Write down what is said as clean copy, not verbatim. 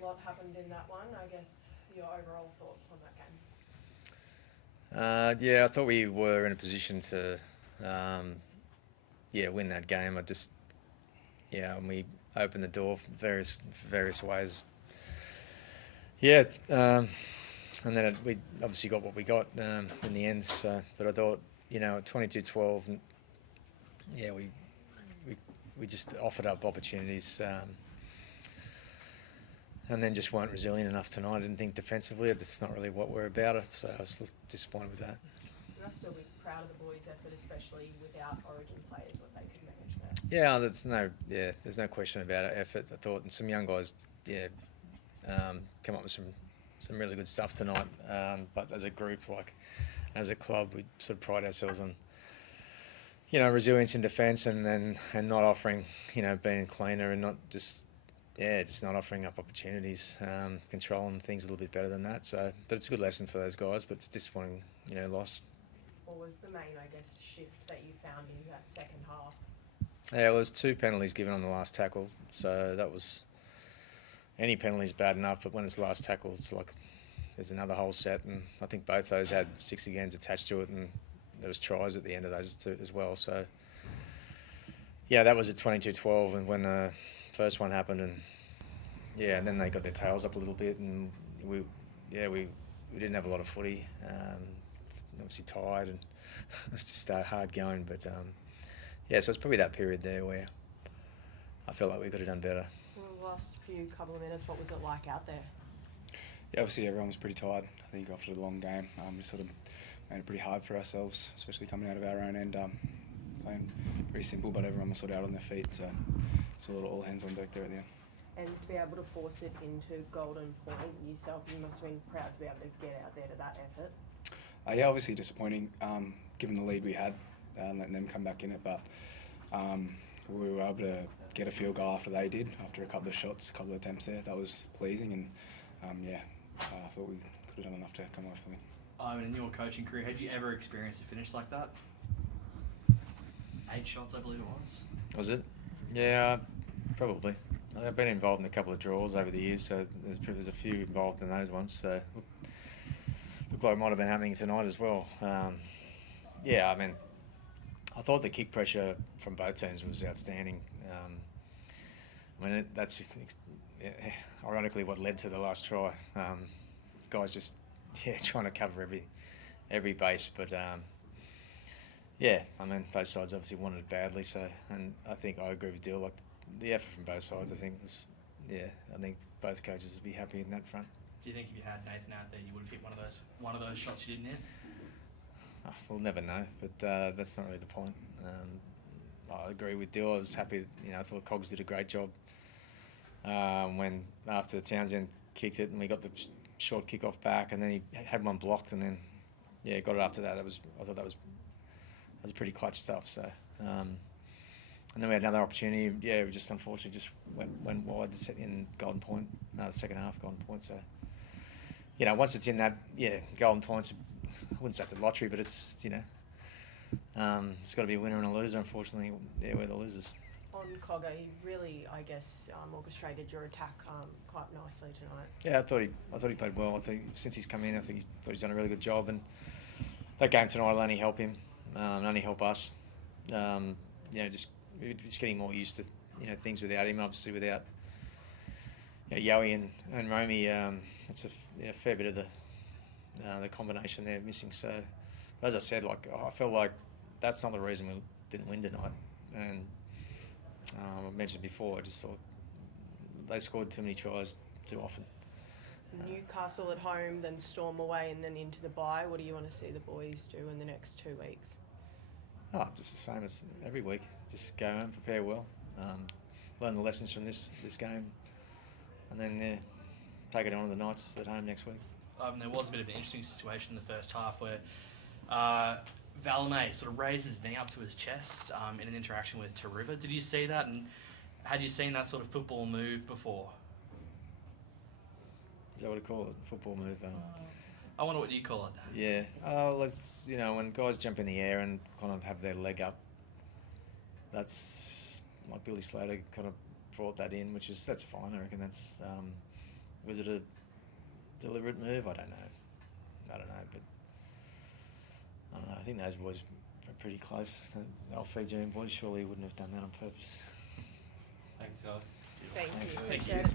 A lot happened in that one. I guess your overall thoughts on that game? Yeah, I thought we were in a position to, um, win that game. And we opened the door for various ways. Yeah, and then we obviously got what we got in the end. So, but I thought, at 22-12, yeah, we we just offered up opportunities, and then just weren't resilient enough tonight. I didn't think defensively. That's not really what we're about. So I was disappointed with that. You must still be proud of the boys' effort, especially without Origin players, what they could manage there. There's no question about it. Effort. I thought, and some young guys, come up with some really good stuff tonight. But as a group, as a club, we sort of pride ourselves on, resilience in defence and not offering, being cleaner and not just not offering up opportunities, controlling things a little bit better than that. So, but it's a good lesson for those guys. But it's a disappointing, loss. What was the main, I guess, shift that you found in that second half? Yeah, well, there's 2 penalties given on the last tackle. So that was, any penalty's bad enough, but when it's the last tackle, it's like there's another whole set, and I think both those had 6 agains attached to it, and there was tries at the end of those as well. So yeah, that was at 22-12, and when the first one happened, and then they got their tails up a little bit, and we didn't have a lot of footy. Obviously tired, and it was just hard going. But so it's probably that period there where I felt like we could have done better. Well, the last couple of minutes, what was it like out there? Yeah, obviously everyone was pretty tired. I think after the long game, we sort of made it pretty hard for ourselves, especially coming out of our own end, playing pretty simple, but everyone was sort of out on their feet. So it's all hands on deck there at the end. And to be able to force it into golden point yourself, you must have been proud to be able to get out there to that effort. Yeah, obviously disappointing, given the lead we had, letting them come back in it, but we were able to get a field goal after they did, after a couple of shots, a couple of attempts there. That was pleasing, and I thought we could have done enough to come off the win. In your coaching career, had you ever experienced a finish like that? 8 shots, I believe it was. Was it? Yeah, probably. I've been involved in a couple of draws over the years, so there's a few involved in those ones. So looked like it might have been happening tonight as well. I thought the kick pressure from both teams was outstanding. That's ironically what led to the last try. Guys just trying to cover every base, but both sides obviously wanted it badly. So, and I think I agree with Dill. Like the effort from both sides, I think I think both coaches would be happy in that front. Do you think if you had Nathan out there, you would have hit one of those shots you didn't hit? We'll never know, but that's not really the point. I agree with Dill. I was happy. I thought Cogs did a great job when after Townsend kicked it and we got the short kick off back, and then he had one blocked, and then got it after that. I thought that was pretty clutch stuff. So. And then we had another opportunity. Yeah, we just unfortunately just went wide in Golden Point, the second half Golden Point. So, once it's in that, Golden Point's, I wouldn't say it's a lottery, but it's, it's got to be a winner and a loser. Unfortunately, we're the losers. On Cogger, he really, I guess, orchestrated your attack quite nicely tonight. Yeah, I thought he played well. I think since he's come in, I think he's done a really good job. And that game tonight will only help him, only help us. Just getting more used to things without him. Obviously, without Yowie and Romy, it's a fair bit of the combination there missing. So, but as I said, I felt like that's not the reason we didn't win tonight. And I mentioned before, I just thought they scored too many tries too often. Newcastle at home, then Storm away, and then into the bye. What do you want to see the boys do in the next 2 weeks? Just the same as every week. Just go home, prepare well, learn the lessons from this game, and then take it on to the Knights at home next week. There was a bit of an interesting situation in the first half where Valemei sort of raised his knee up to his chest in an interaction with Tariva. Did you see that, and had you seen that sort of football move before? Is that what I call it? Football move? I wonder what you call it. Yeah. When guys jump in the air and kind of have their leg up, that's like Billy Slater kind of brought that in, that's fine. I reckon that's Was it a deliberate move? I don't know, but I don't know. I think those boys are pretty close. The old Fijian boys surely wouldn't have done that on purpose. Thanks, guys. Thank Thanks. you. Thank you. Appreciate it.